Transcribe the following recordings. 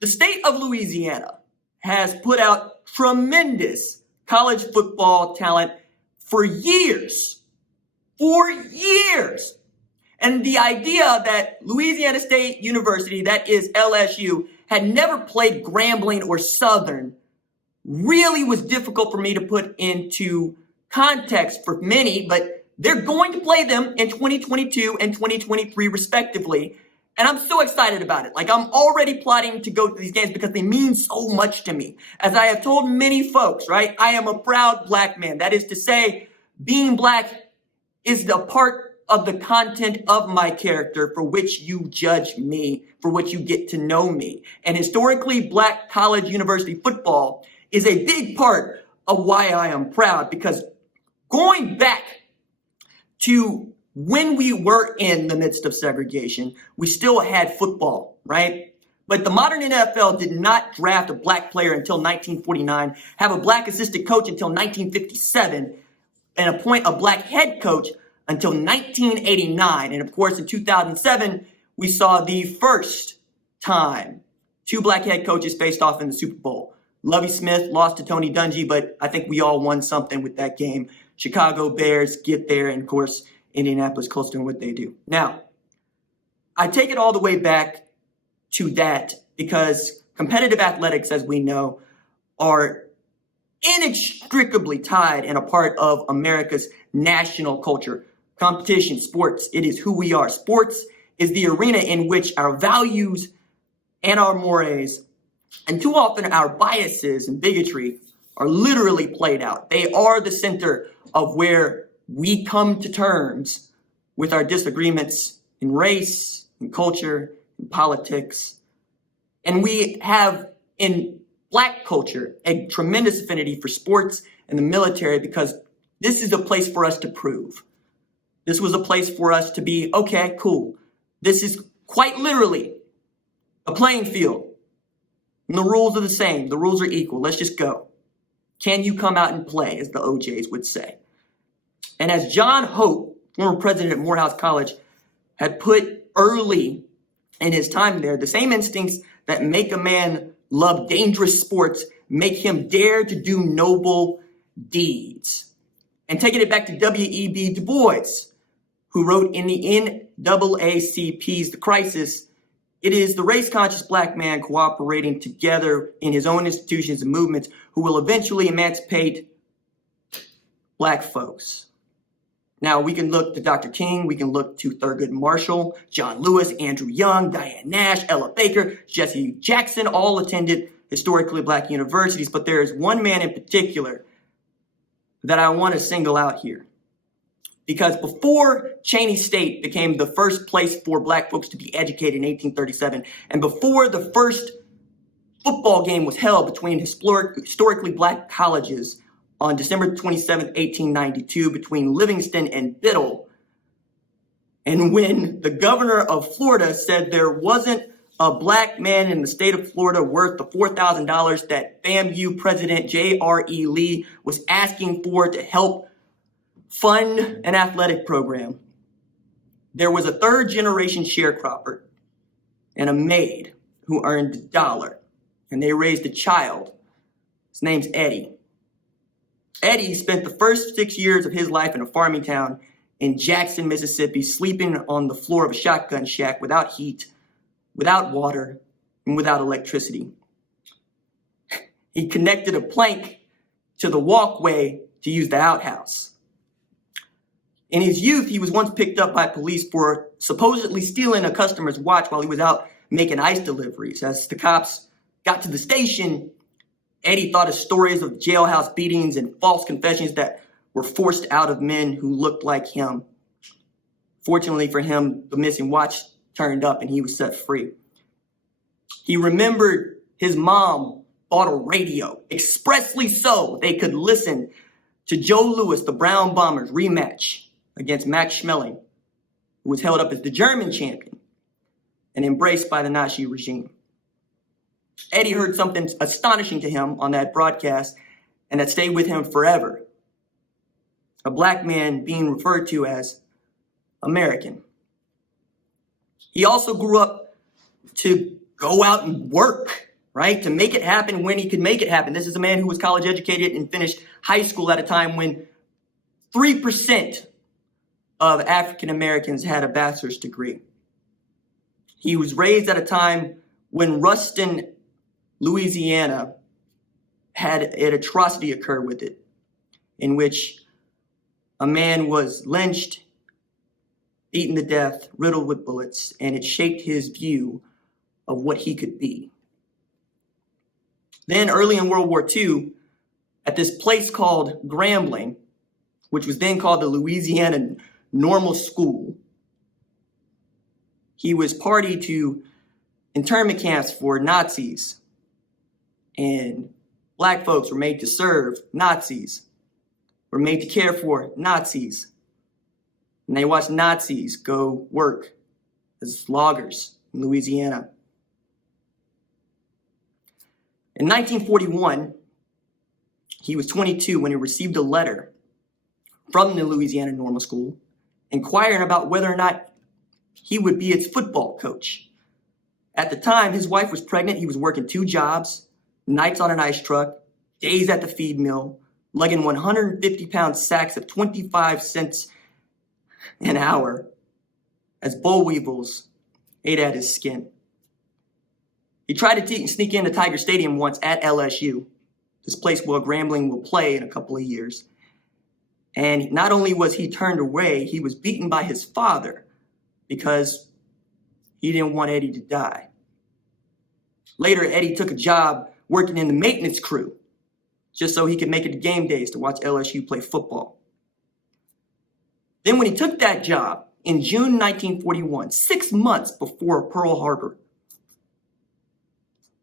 The state of Louisiana has put out tremendous college football talent for years. For years. And the idea that Louisiana State University, that is LSU, had never played Grambling or Southern really was difficult for me to put into context for many, but they're going to play them in 2022 and 2023 respectively. And I'm so excited about it. Like, I'm already plotting to go to these games because they mean so much to me. As I have told many folks, right, I am a proud black man. That is to say, being black is the part of the content of my character for which you judge me, for which you get to know me. And historically, black college university football is a big part of why I am proud, because going back to when we were in the midst of segregation, we still had football, right? But the modern NFL did not draft a black player until 1949, have a black assistant coach until 1957, and appoint a black head coach until 1989. And of course, in 2007, we saw the first time two black head coaches faced off in the Super Bowl. Lovie Smith lost to Tony Dungy, but I think we all won something with that game. Chicago Bears get there, and of course, Indianapolis Colts doing what they do. Now, I take it all the way back to that because competitive athletics, as we know, are inextricably tied and a part of America's national culture. Competition, sports, it is who we are. Sports is the arena in which our values and our mores, and too often our biases and bigotry, are literally played out. They are the center of where we come to terms with our disagreements in race, in culture, in politics. And we have in black culture a tremendous affinity for sports and the military because this is a place for us to prove. This was a place for us to be, okay, cool. This is quite literally a playing field. And the rules are the same. The rules are equal. Let's just go. Can you come out and play, as the OJs would say? And as John Hope, former president at Morehouse College, had put early in his time there, the same instincts that make a man love dangerous sports make him dare to do noble deeds. And taking it back to W.E.B. Du Bois, who wrote in the NAACP's The Crisis, it is the race-conscious black man cooperating together in his own institutions and movements who will eventually emancipate black folks. Now, we can look to Dr. King, we can look to Thurgood Marshall, John Lewis, Andrew Young, Diane Nash, Ella Baker, Jesse Jackson, all attended historically black universities, but there is one man in particular that I want to single out here. Because before Cheney State became the first place for black folks to be educated in 1837, and before the first football game was held between historically black colleges on December 27, 1892, between Livingston and Biddle, and when the governor of Florida said there wasn't a black man in the state of Florida worth the $4,000 that FAMU President J.R.E. Lee was asking for to help fund an athletic program, there was a third-generation sharecropper and a maid who earned $1, and they raised a child. His name's Eddie. Eddie spent the first 6 years of his life in a farming town in Jackson, Mississippi, sleeping on the floor of a shotgun shack without heat, without water, and without electricity. He connected a plank to the walkway to use the outhouse. In his youth, he was once picked up by police for supposedly stealing a customer's watch while he was out making ice deliveries. As the cops got to the station, Eddie thought of stories of jailhouse beatings and false confessions that were forced out of men who looked like him. Fortunately for him, the missing watch turned up and he was set free. He remembered his mom bought a radio, expressly so they could listen to Joe Louis, the Brown Bombers rematch against Max Schmeling, who was held up as the German champion and embraced by the Nazi regime. Eddie heard something astonishing to him on that broadcast and that stayed with him forever. A black man being referred to as American. He also grew up to go out and work. right? To make it happen when he could make it happen. This is a man who was college educated and finished high school at a time when 3% of African Americans had a bachelor's degree. He was raised at a time when Ruston, Louisiana, had an atrocity occur with it, in which a man was lynched, beaten to death, riddled with bullets, and it shaped his view of what he could be. Then early in World War II, at this place called Grambling, which was then called the Louisiana Normal School, he was party to internment camps for Nazis, and black folks were made to serve Nazis, were made to care for Nazis, and they watched Nazis go work as loggers in Louisiana. In 1941, he was 22 when he received a letter from the Louisiana Normal School inquiring about whether or not he would be its football coach. At the time, his wife was pregnant. He was working 2 jobs, nights on an ice truck, days at the feed mill, lugging 150-pound sacks of 25 cents an hour as boll weevils ate at his skin. He tried to sneak into Tiger Stadium once at LSU, this place where Grambling will play in a couple of years. And not only was he turned away, he was beaten by his father because he didn't want Eddie to die. Later, Eddie took a job working in the maintenance crew just so he could make it to game days to watch LSU play football. Then when he took that job in June 1941, 6 months before Pearl Harbor,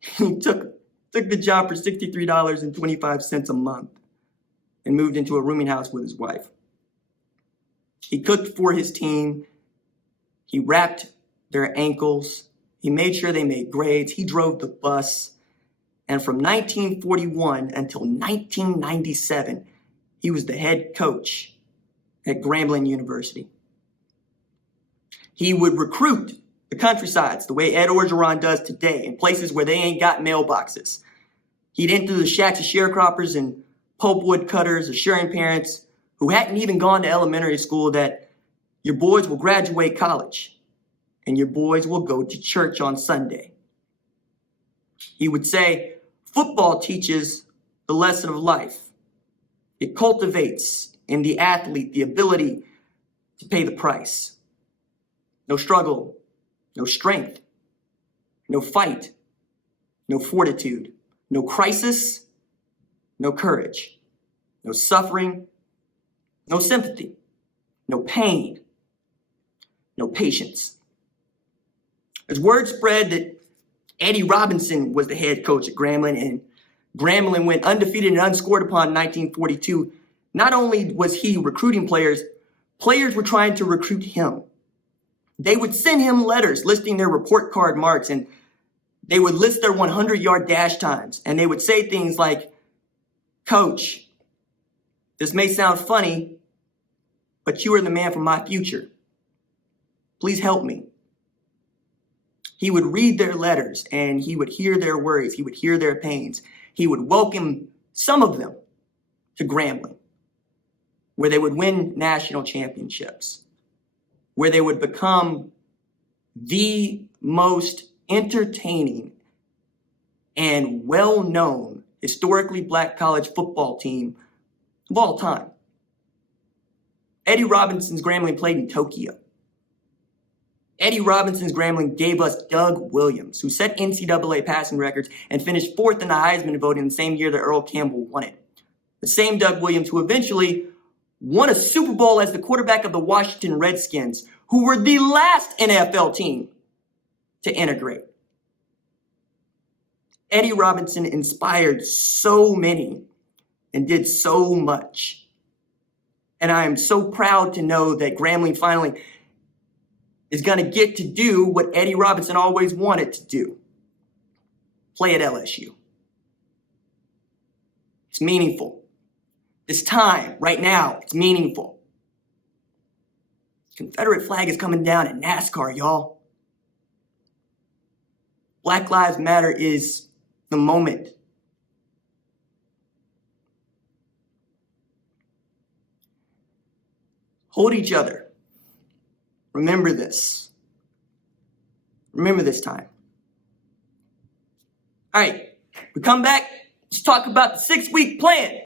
he took the job for $63.25 a month and moved into a rooming house with his wife. He cooked for his team. He wrapped their ankles. He made sure they made grades. He drove the bus. And from 1941 until 1997, he was the head coach at Grambling University. He would recruit the countrysides the way Ed Orgeron does today in places where they ain't got mailboxes. He'd enter the shacks of sharecroppers and pulpwood cutters, assuring parents who hadn't even gone to elementary school that your boys will graduate college and your boys will go to church on Sunday. He would say, football teaches the lesson of life. It cultivates in the athlete the ability to pay the price. No struggle, no strength, no fight, no fortitude, no crisis, no courage, no suffering, no sympathy, no pain, no patience. As word spread that Eddie Robinson was the head coach at Grambling, and Grambling went undefeated and unscored upon in 1942, not only was he recruiting players, players were trying to recruit him. They would send him letters listing their report card marks, and they would list their 100-yard dash times. And they would say things like, "Coach, this may sound funny, but you are the man for my future. Please help me." He would read their letters and he would hear their worries. He would hear their pains. He would welcome some of them to Grambling, where they would win national championships, where they would become the most entertaining and well-known historically black college football team of all time. Eddie Robinson's Grambling played in Tokyo. Eddie Robinson's Grambling gave us Doug Williams, who set NCAA passing records and finished 4th in the Heisman voting the same year that Earl Campbell won it. The same Doug Williams who eventually won a Super Bowl as the quarterback of the Washington Redskins, who were the last NFL team to integrate. Eddie Robinson inspired so many and did so much. And I am so proud to know that Grambling finally is going to get to do what Eddie Robinson always wanted to do: play at LSU. It's meaningful. This time, right now, it's meaningful. Confederate flag is coming down at NASCAR, y'all. Black Lives Matter is the moment. Hold each other. Remember this. Remember this time. All right, we come back. Let's talk about the 6-week plan.